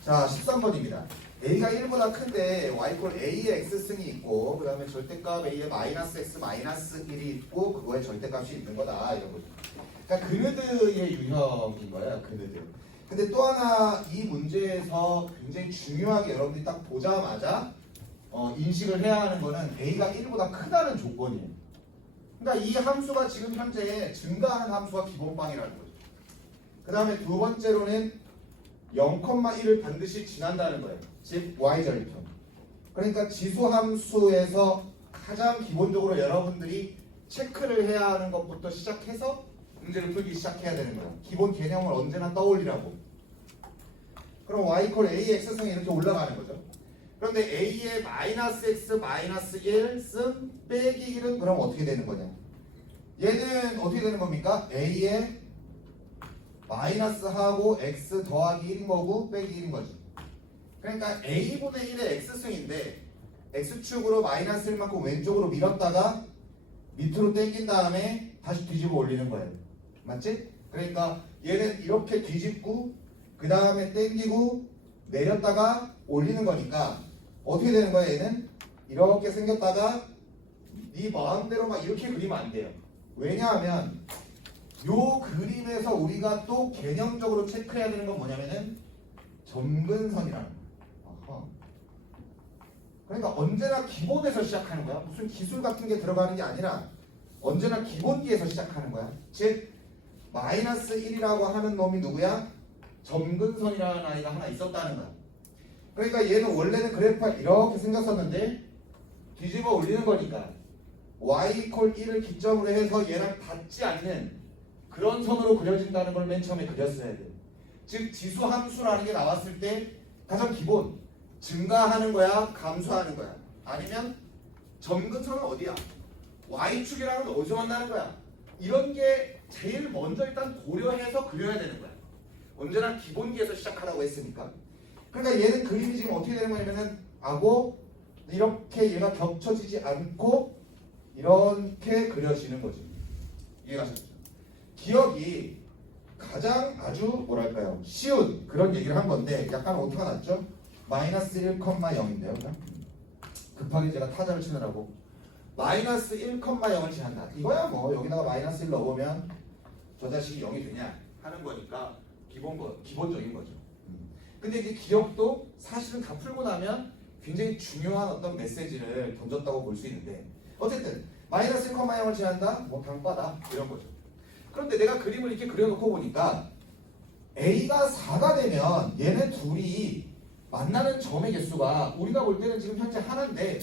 자, 13번입니다. a가 1보다 큰데 y꼴 a의 x승이 있고 그 다음에 절대값 a의 마이너스 x 마이너스 1이 있고 그거에 절대값이 있는 거다 이런 거죠. 그러니까 그느드의 유형인 거예요. 그느드. 근데 또 하나 이 문제에서 굉장히 중요하게 여러분들이 딱 보자마자 인식을 해야 하는 거는 a가 1보다 크다는 조건이에요. 그러니까 이 함수가 지금 현재 증가하는 함수가 기본빵이라는 거죠. 그 다음에 두 번째로는 0,1을 반드시 지난다는 거예요. 즉 y절편. 그러니까 지수함수에서 가장 기본적으로 여러분들이 체크를 해야 하는 것부터 시작해서 문제를 풀기 시작해야 되는 거예요. 기본 개념을 언제나 떠올리라고. 그럼 y 콜 a x승이 이렇게 올라가는 거죠. 그런데 a의 마이너스 x 마이너스 1승 빼기 1은 그럼 어떻게 되는 거냐? 얘는 어떻게 되는 겁니까? a의 마이너스 하고 x 더하기 1인 거고 빼기 1인 거지. 그러니까 a분의 1의 x승인데 x축으로 마이너스 1만큼 왼쪽으로 밀었다가 밑으로 당긴 다음에 다시 뒤집어 올리는 거예요. 맞지? 그러니까 얘는 이렇게 뒤집고 그 다음에 당기고 내렸다가 올리는 거니까 어떻게 되는 거야? 얘는 이렇게 생겼다가 네 마음대로 막 이렇게 그리면 안 돼요. 왜냐하면 요 그림에서 우리가 또 개념적으로 체크해야 되는 건 뭐냐면은 점근선이라는 거야. 그러니까 언제나 기본에서 시작하는 거야. 무슨 기술 같은 게 들어가는 게 아니라 언제나 기본기에서 시작하는 거야. 즉 마이너스 1이라고 하는 놈이 누구야? 점근선이라는 아이가 하나 있었다는 거야. 그러니까 얘는 원래는 그래프가 이렇게 생겼었는데 뒤집어 올리는 거니까 y 콜 1을 기점으로 해서 얘랑 닿지 않는 그런 선으로 그려진다는 걸 맨 처음에 그렸어야 돼요. 즉 지수 함수라는 게 나왔을 때 가장 기본 증가하는 거야 감소하는 거야 아니면 점근선은 어디야? y축이랑은 어디서 만나는 거야? 이런 게 제일 먼저 일단 고려해서 그려야 되는 거야. 언제나 기본기에서 시작하라고 했으니까. 그러니까 얘는 그림이 지금 어떻게 되는 거냐면은 하고 이렇게 얘가 겹쳐지지 않고 이렇게 그려지는 거지. 이해가셨죠? 기억이 가장 아주 뭐랄까요 쉬운 그런 얘기를 한 건데 약간 오타가 났죠? 마이너스 1,0인데요. 그냥 급하게 제가 타자를 치느라고 마이너스 1,0을 취한다. 이거야 뭐 여기다가 마이너스 1 넣어보면 저 자식이 0이 되냐 하는 거니까 기본적인 거죠. 근데 이제 기억도 사실은 다 풀고 나면 굉장히 중요한 어떤 메시지를 던졌다고 볼 수 있는데 어쨌든 마이너스 1,0을 취한다? 뭐 당과다 이런 거죠. 그런데 내가 그림을 이렇게 그려놓고 보니까 A가 4가 되면 얘네 둘이 만나는 점의 개수가 우리가 볼 때는 지금 현재 하나인데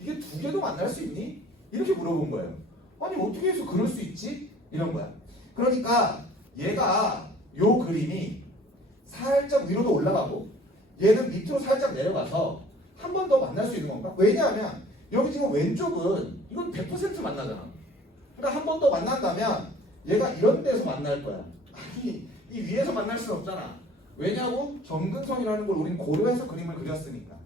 이게 두 개도 만날 수 있니? 이렇게 물어본 거예요. 아니 어떻게 해서 그럴 수 있지? 이런 거야. 그러니까 얘가 요 그림이 살짝 위로도 올라가고 얘는 밑으로 살짝 내려가서 한 번 더 만날 수 있는 건가? 왜냐하면 여기 지금 왼쪽은 이건 100% 만나잖아. 그러니까 한 번 더 만난다면 얘가 이런 데서 만날 거야. 아니 이 위에서 만날 수는 없잖아. 왜냐고? 점근선이라는 걸 우린 고려해서 그림을 그렸으니까.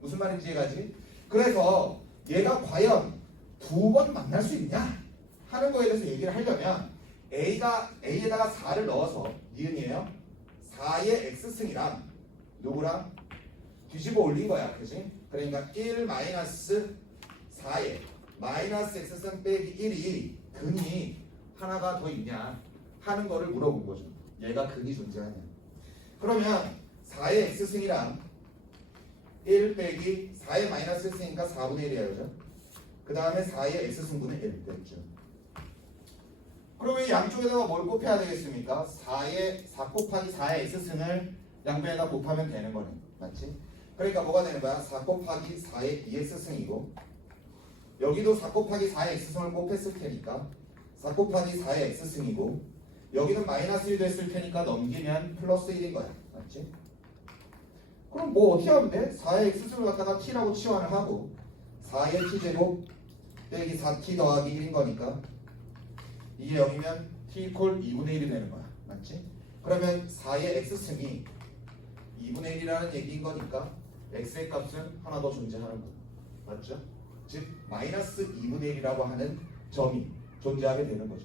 무슨 말인지 이해가지? 그래서 얘가 과연 두 번 만날 수 있냐? 하는 거에 대해서 얘기를 하려면 A에다가 4를 넣어서 니은이에요. 4의 x승이랑 누구랑? 뒤집어 올린 거야. 그지? 그러니까 1 마이너스 4의 마이너스 x승 빼기 1이 근이 하나가 더 있냐 하는 거를 물어본 거죠. 얘가 근이 존재하냐. 그러면 4의 x승이랑 1 빼기 4의 마이너스 x승이니까 4분의 1이야. 그죠? 그 다음에 4의 x승분의 1 됐죠. 그러면 양쪽에다가 뭘 곱해야 되겠습니까? 4 곱하기 4의 x승을 양변에다 곱하면 되는 거네. 맞지? 그러니까 뭐가 되는 거야? 4 곱하기 4의 2x승이고 여기도 4 곱하기 4의 x승을 곱했을 테니까 4 곱하기 4의 x승이고 여기는 마이너스 1도 했을 테니까 넘기면 플러스 1인 거야. 맞지? 그럼 뭐 어떻게 하면 돼? 4의 x승을 갖다가 t라고 치환을 하고 4의 t제곱 빼기 4t 더하기 1인 거니까 이게 0이면 t 콜 2분의 1이 되는 거야. 맞지? 그러면 4의 x승이 2분의 1이라는 얘기인 거니까 x의 값은 하나 더 존재하는 거야. 맞죠? 즉 마이너스 2분의 1이라고 하는 점이 존재하게 되는 거죠.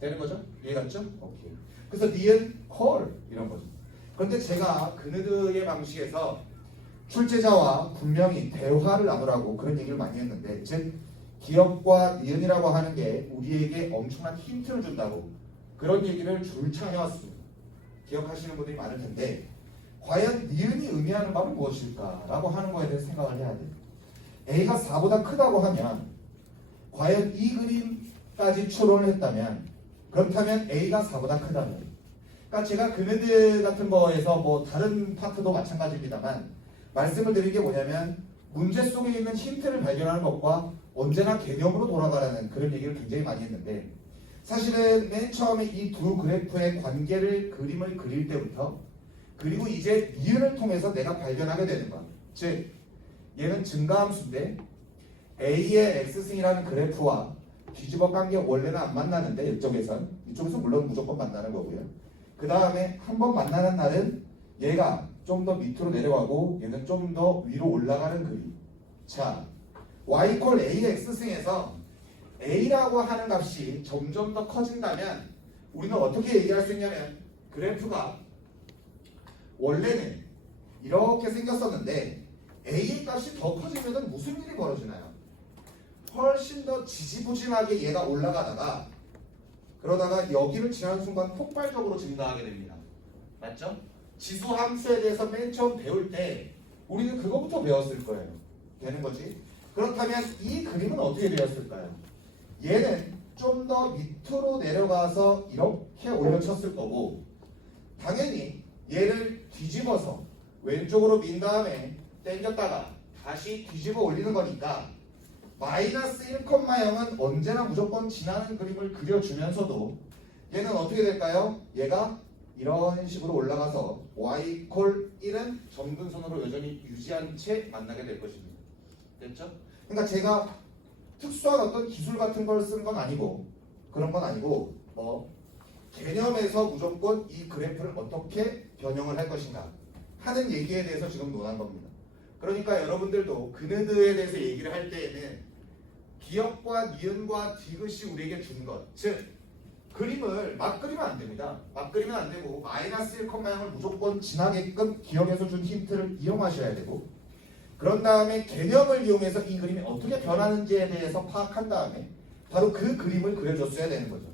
되는 거죠? 이해갔죠? 오케이. 그래서 니은 콜 이런 거죠. 그런데 제가 그네드의 방식에서 출제자와 분명히 대화를 나누라고 그런 얘기를 많이 했는데, 즉 기억과 니은이라고 하는 게 우리에게 엄청난 힌트를 준다고 그런 얘기를 줄창 해왔습니다. 기억하시는 분들이 많을 텐데, 과연 니은이 의미하는 바는 무엇일까라고 하는 거에 대해서 생각을 해야 돼요. A가 4보다 크다고 하면 과연 이 그림까지 추론을 했다면, 그렇다면 A가 4보다 크다면, 그러니까 제가 그네드 같은 거에서 뭐 다른 파트도 마찬가지입니다만 말씀을 드린 게 뭐냐면, 문제 속에 있는 힌트를 발견하는 것과 언제나 개념으로 돌아가라는 그런 얘기를 굉장히 많이 했는데, 사실은 맨 처음에 이 두 그래프의 관계를 그림을 그릴 때부터, 그리고 이제 니은을 통해서 내가 발견하게 되는 것, 즉 얘는 증가함수인데 A의 X승이라는 그래프와 뒤집어 깐 게 원래는 안 만나는데, 이쪽에선 물론 무조건 만나는 거고요. 그 다음에 한 번 만나는 날은 얘가 좀 더 밑으로 내려가고 얘는 좀 더 위로 올라가는 그림. 자, y = a의 x승에서 a라고 하는 값이 점점 더 커진다면 우리는 어떻게 얘기할 수 있냐면, 그래프가 원래는 이렇게 생겼었는데 a의 값이 더 커지면 무슨 일이 벌어지나요? 훨씬 더 지지부진하게 얘가 올라가다가 그러다가 여기를 지나는 순간 폭발적으로 증가하게 됩니다. 맞죠? 지수 함수에 대해서 맨 처음 배울 때 우리는 그거부터 배웠을 거예요. 되는 거지? 그렇다면 이 그림은 어떻게 되었을까요? 얘는 좀 더 밑으로 내려가서 이렇게 올려쳤을 거고, 당연히 얘를 뒤집어서 왼쪽으로 민 다음에 당겼다가 다시 뒤집어 올리는 거니까 마이너스 1,0은 언제나 무조건 지나는 그림을 그려주면서도 얘는 어떻게 될까요? 얘가 이런 식으로 올라가서 y = 1은 점근선으로 여전히 유지한 채 만나게 될 것입니다. 됐죠? 그러니까 제가 특수한 어떤 기술 같은 걸 쓰는 건 아니고, 그런 건 아니고, 개념에서 무조건 이 그래프를 어떻게 변형을 할 것인가 하는 얘기에 대해서 지금 논한 겁니다. 그러니까 여러분들도 그네드에 대해서 얘기를 할 때에는 기억과 니은과 디귿이 우리에게 준 것, 즉 그림을 막 그리면 안 됩니다. 막 그리면 안 되고 마이너스 1,0을 무조건 지나게끔 기억에서 준 힌트를 이용하셔야 되고, 그런 다음에 개념을 이용해서 이 그림이 어떻게 변하는지에 대해서 파악한 다음에 바로 그 그림을 그려줬어야 되는 거죠.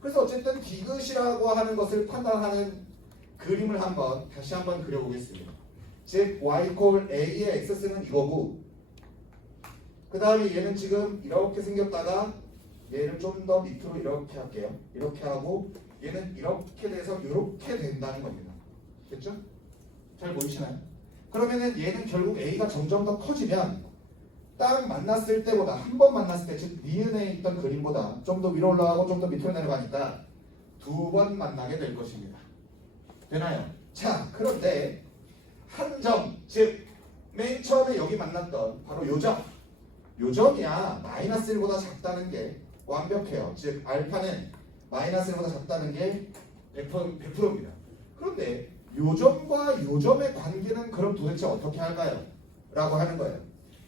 그래서 어쨌든 디귿이라고 하는 것을 판단하는 그림을 다시 한번 그려보겠습니다. 즉 y = a의 x승은 이거고, 그 다음에 얘는 지금 이렇게 생겼다가 얘를 좀 더 밑으로 이렇게 할게요. 이렇게 하고 얘는 이렇게 돼서 이렇게 된다는 겁니다. 됐죠? 잘 보이시나요? 그러면은 얘는 결국 a가 점점 더 커지면 딱 만났을 때보다, 한 번 만났을 때, 즉 니은에 있던 그림보다 좀 더 위로 올라가고 좀 더 밑으로 내려가니까 두 번 만나게 될 것입니다. 되나요? 자, 그런데 한 점, 즉 맨 처음에 여기 만났던 바로 요 점이야 마이너스 1보다 작다는 게 완벽해요. 즉 알파는 마이너스 1보다 작다는 게 100%입니다. 그런데 요 점과 요 점의 관계는 그럼 도대체 어떻게 할까요? 라고 하는 거예요.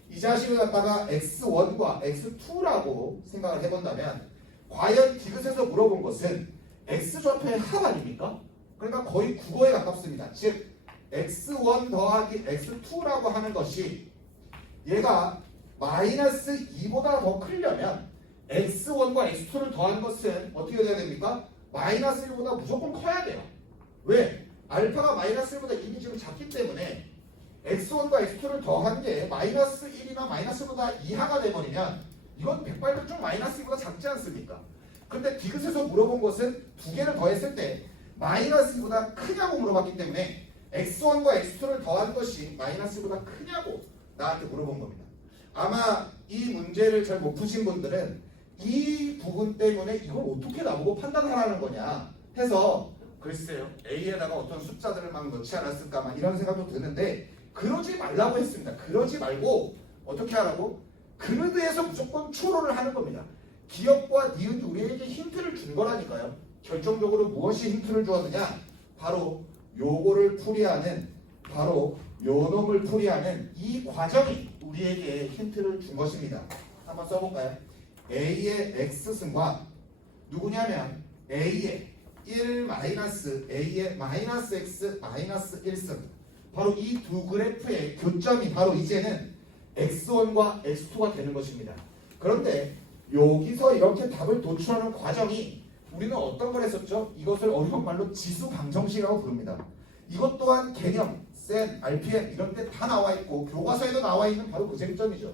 이 자식을 갖다가 x1과 x2라고 생각을 해본다면, 과연 디귿에서 물어본 것은 x좌표의 합 아닙니까? 그러니까 거의 국어에 가깝습니다. 즉 x1 더하기 x2라고 하는 것이 얘가 마이너스 2보다 더 크려면 x1과 x2를 더한 것은 어떻게 돼야 됩니까? 마이너스 1보다 무조건 커야 돼요. 왜? 알파가 마이너스 1보다 이미 지금 작기 때문에 x1과 x2를 더한 게 마이너스 1이나 마이너스 1보다 이하가 돼버리면 이건 백발백중 마이너스 2보다 작지 않습니까? 근데 디귿에서 물어본 것은 두 개를 더했을 때 마이너스 2보다 크냐고 물어봤기 때문에 x1과 x2를 더한 것이 마이너스 2보다 크냐고 나한테 물어본 겁니다. 아마 이 문제를 잘 못 푸신 분들은 이 부분 때문에 이걸 어떻게 나보고 판단하라는 거냐 해서, 글쎄요, A에다가 어떤 숫자들을 막 넣지 않았을까 막 이런 생각도 드는데, 그러지 말라고 했습니다. 그러지 말고 어떻게 하라고? 그네드에서 무조건 추론을 하는 겁니다. 기억과 니은이 우리에게 힌트를 준 거라니까요. 결정적으로 무엇이 힌트를 주었느냐? 바로 요거를 풀이하는, 바로 요 놈을 풀이하는 이 과정이 우리에게 힌트를 준 것입니다. 한번 써볼까요? A의 X승과 누구냐면 A의 1 마이너스 a의 마이너스 x 마이너스 1승 바로 이 두 그래프의 교점이 바로 이제는 x1과 x2가 되는 것입니다. 그런데 여기서 이렇게 답을 도출하는 과정이 우리는 어떤 걸 했었죠? 이것을 어려운 말로 지수 방정식이라고 부릅니다. 이것 또한 개념, 센, RPM 이런 데 다 나와 있고 교과서에도 나와 있는 바로 그 쟁점이죠.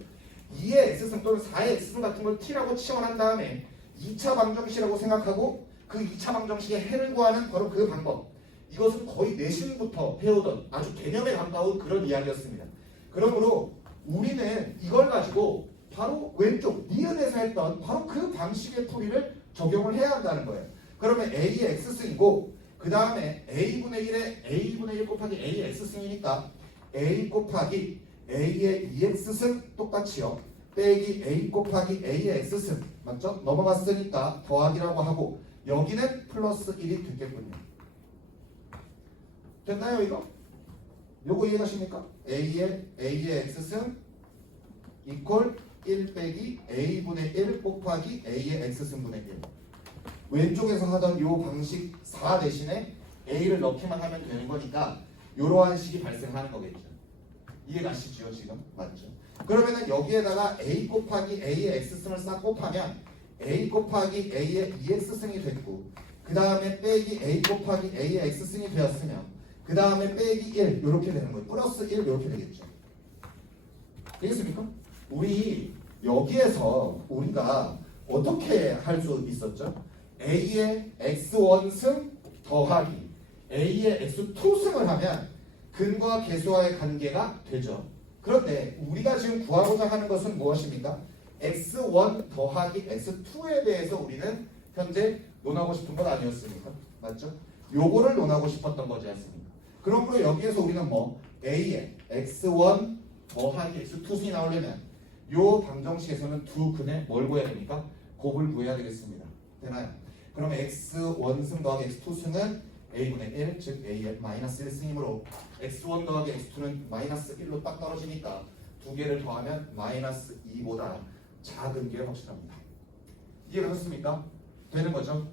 2의 x승 또는 4의 x승 같은 걸 t라고 치환한 다음에 2차 방정식이라고 생각하고 그 2차 방정식의 해를 구하는 바로 그 방법. 이것은 거의 내신부터 배우던 아주 개념에 가까운 그런 이야기였습니다. 그러므로 우리는 이걸 가지고 바로 왼쪽 니은에서 했던 바로 그 방식의 풀이를 적용을 해야 한다는 거예요. 그러면 a의 x승이고 그 다음에 a분의 1에 a분의 1 곱하기 a의 x승이니까 a 곱하기 a의 2x승 똑같이요. 빼기 a 곱하기 a의 x승 맞죠? 넘어갔으니까 더하기라고 하고 여기는 플러스 1이 됐겠군요. 됐나요 이거? 요거 이해가십니까? a의 x승 이퀄 1 빼기 a분의 1 곱하기 a의 x승분의 1 왼쪽에서 하던 요 방식 4 대신에 a를 넣기만 하면 되는 거니까 이러한 식이 발생하는 거겠죠. 이해가시죠 지금? 맞죠? 그러면은 여기에다가 a 곱하기 a의 x승을 싹 곱하면 a 곱하기 a의 2x승이 됐고 그 다음에 빼기 a 곱하기 a의 x승이 되었으면 그 다음에 빼기 1 이렇게 되는 거예요. 플러스 1 이렇게 되겠죠. 되겠습니까? 우리 여기에서 우리가 어떻게 할 수 있었죠? a의 x1승 더하기 a의 x2승을 하면 근과 계수와의 관계가 되죠. 그런데 우리가 지금 구하고자 하는 것은 무엇입니까? x1 더하기 x2에 대해서 우리는 현재 논하고 싶은 것 아니었습니까? 맞죠? 요거를 논하고 싶었던 거지 않습니까? 그러므로 여기에서 우리는 뭐 a의 x1 더하기 x2승이 나오려면 요 방정식에서는 두 근에 뭘 구해야 됩니까? 곱을 구해야 되겠습니다. 되나요? 그럼 x1승 더하기 x2승은 a분의 1, 즉 a의 마이너스 1승이므로 x1 더하기 x2는 마이너스 1로 딱 떨어지니까 두 개를 더하면 마이너스 2보다 작은 게 확실합니다. 이해가 됐습니까? 되는 거죠?